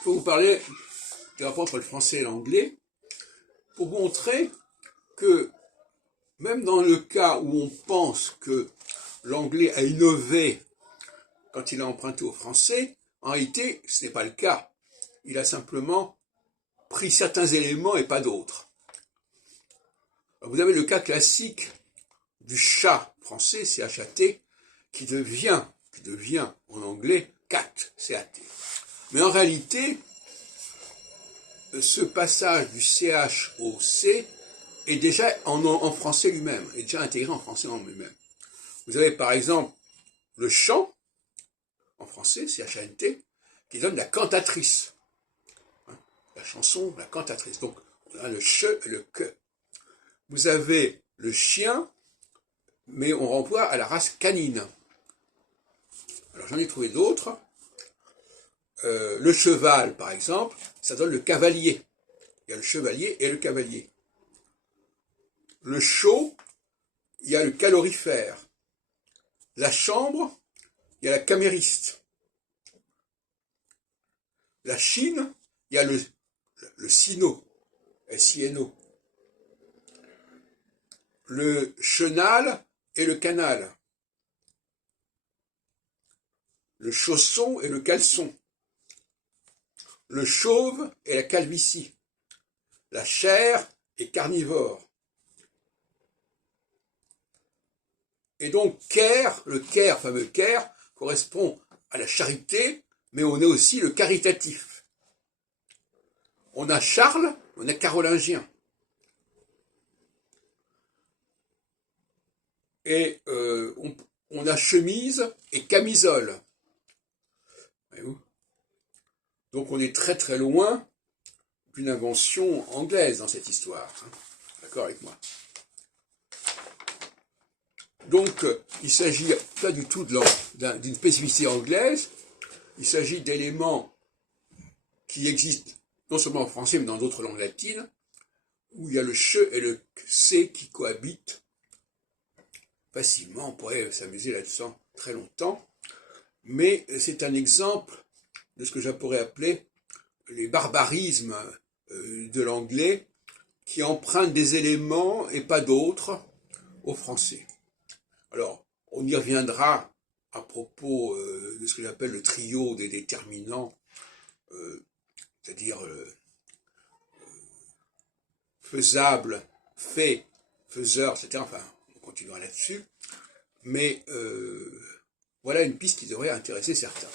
Je vais vous parler du rapport entre le français et l'anglais pour montrer que même dans le cas où on pense que l'anglais a innové quand il a emprunté au français, en réalité, ce n'est pas le cas. Il a simplement pris certains éléments et pas d'autres. Vous avez le cas classique du chat français, C-H-A-T, qui devient en anglais cat, C-A-T. Mais en réalité, ce passage du CH au C est déjà en français lui-même, est déjà intégré en français en lui-même. Vous avez par exemple le chant, en français, C-H-A-N-T, qui donne la cantatrice. La chanson, la cantatrice. Donc, on a le che et le que. Vous avez le chien, mais on renvoie à la race canine. Alors, j'en ai trouvé d'autres. Le cheval, par exemple, ça donne le cavalier. Il y a le chevalier et le cavalier. Le chaud, il y a le calorifère. La chambre, il y a la camériste. La Chine, il y a le sino, S-I-N-O. Le chenal et le canal. Le chausson et le caleçon. Le chauve et la calvitie. La chair est carnivore. Et donc, le fameux care, correspond à la charité, mais on est aussi le caritatif. On a Charles, on a carolingien. Et on a chemise et camisole. Voyez-vous ? Donc on est très très loin d'une invention anglaise dans cette histoire. D'accord avec moi ? Donc il ne s'agit pas du tout d'une spécificité anglaise, il s'agit d'éléments qui existent non seulement en français mais dans d'autres langues latines, où il y a le che et le c qui cohabitent facilement. On pourrait s'amuser là-dessus très longtemps, mais c'est un exemple de ce que je pourrais appeler les barbarismes de l'anglais qui empruntent des éléments et pas d'autres au français. Alors, on y reviendra à propos de ce que j'appelle le trio des déterminants, c'est-à-dire faisable, fait, faiseur, etc. Enfin, on continuera là-dessus. Mais voilà une piste qui devrait intéresser certains.